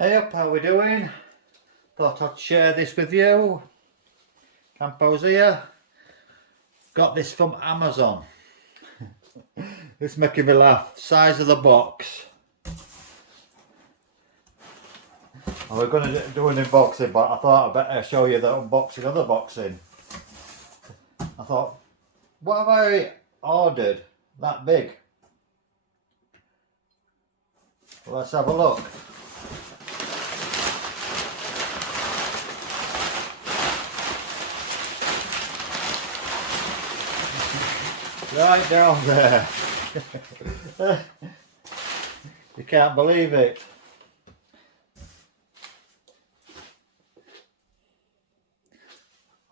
Hey up, how we doing? Thought I'd share this with you. Campo's here. Got this from Amazon. It's making me laugh. Size of the box. We're going to do an unboxing, but I thought I'd better show you the unboxing of the boxing. I thought, what have I ordered that big? Well, let's have a look. Right down there. You can't believe it.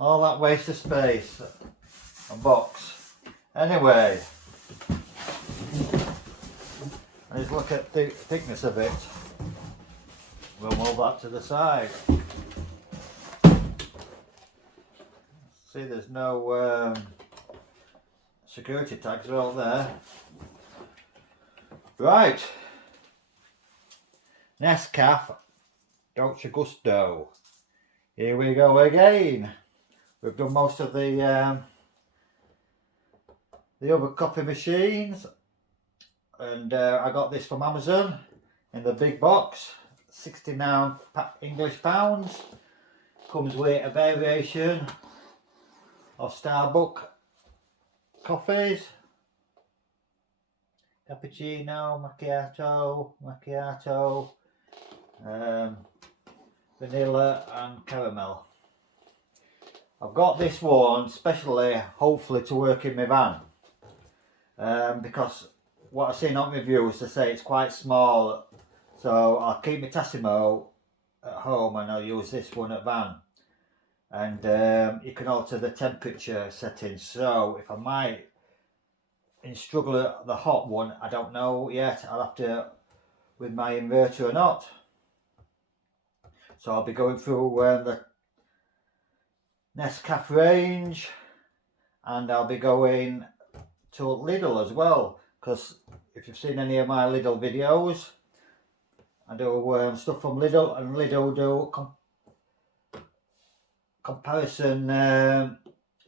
All that waste of space and box. Anyway, let's look at the thickness of it. We'll move that to the side. See, there's no security tags are all there. Right, NESCAFÉ Dolce Gusto. Here we go again. We've done most of the other coffee machines, and I got this from Amazon in the big box, 69 English pounds. Comes with a variation of Starbucks coffees, cappuccino, macchiato, vanilla and caramel. I've got this one especially, hopefully, to work in my van, because what I've seen on reviews, they say it's quite small, so I'll keep my Tassimo at home and I'll use this one at van. And you can alter the temperature settings, so if I might struggle at the hot one, I don't know yet. I'll have to with my inverter or not. So I'll be going through the NESCAFÉ range, and I'll be going to Lidl as well, because if you've seen any of my Lidl videos, I do stuff from Lidl, and Lidl do comparison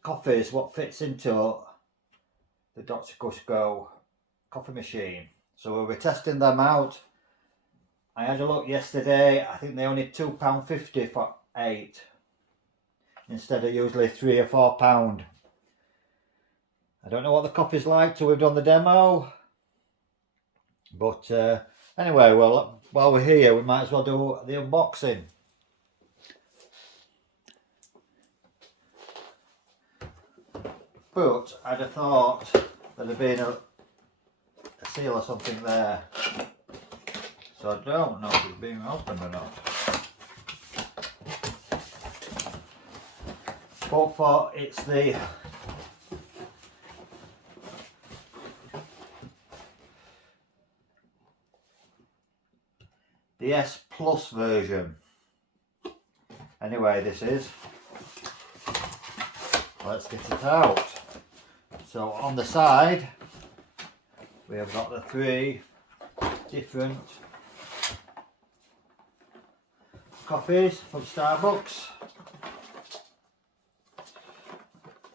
coffees, what fits into the Dolce Gusto coffee machine. So we'll be testing them out. I had a look yesterday. I think they only £2.50 for 8 instead of usually £3 or £4. I don't know what the coffee's like till we've done the demo, but anyway, well, while we're here we might as well do the unboxing. But I'd have thought there'd have been a seal or something there, so I don't know if it's been opened or not. But for it's the S Plus version. Anyway, this is. Let's get it out. So on the side we have got the 3 different coffees from Starbucks.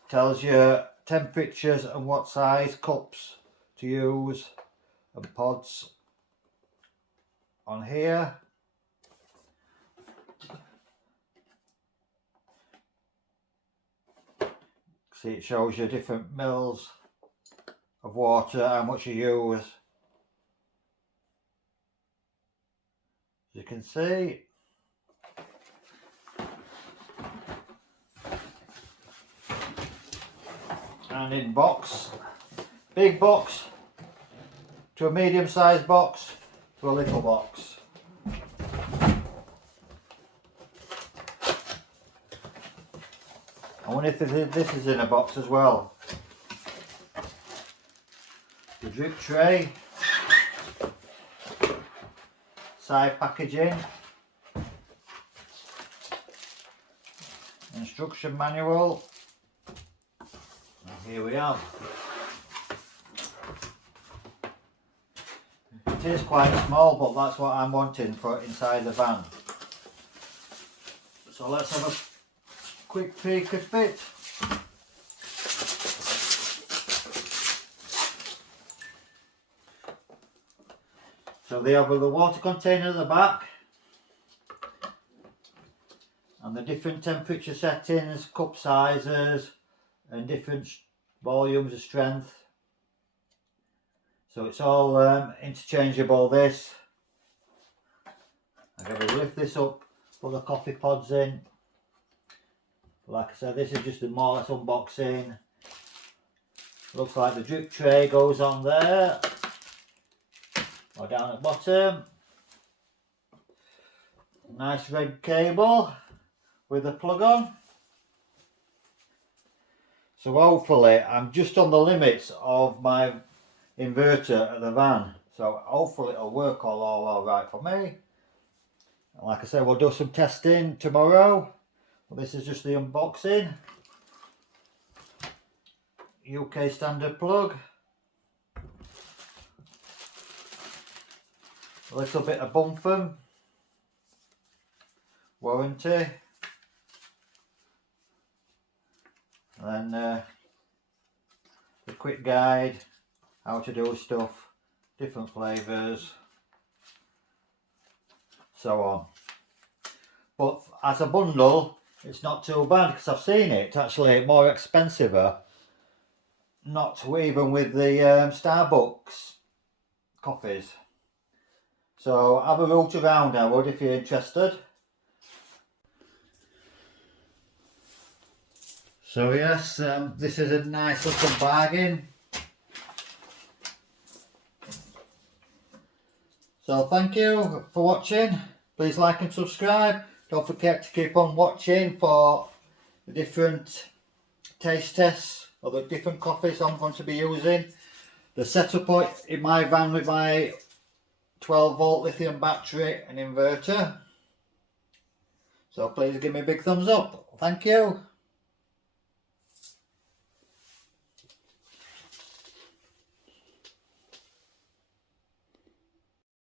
Tells you temperatures and what size cups to use and pods on here. See, it shows you different mils of water, how much you use. As you can see, and in box, big box to a medium sized box to a little box. I wonder if this is in a box as well. The drip tray, side packaging, instruction manual, and here we are. It is quite small, but that's what I'm wanting for inside the van. So let's have a quick peek at it. So they have the water container at the back and the different temperature settings, cup sizes and different volumes of strength. So it's all interchangeable this. I'm going to lift this up, put the coffee pods in. Like I said, this is just a more or less unboxing. Looks like the drip tray goes on there or down at the bottom. Nice red cable with a plug on. So hopefully I'm just on the limits of my inverter at the van, so hopefully it'll work all right for me. And like I said, we'll do some testing tomorrow. Well, this is just the unboxing. UK standard plug, a little bit of bumper warranty, and then the quick guide how to do stuff, different flavours, so on. But as a bundle it's not too bad, because I've seen it actually more expensive, not even with the Starbucks coffees. So have a root around, I would, if you're interested. So yes, this is a nice little bargain. So thank you for watching. Please like and subscribe. Don't forget to keep on watching for the different taste tests of the different coffees I'm going to be using. The setup in my van with my 12 volt lithium battery and inverter. So please give me a big thumbs up. Thank you.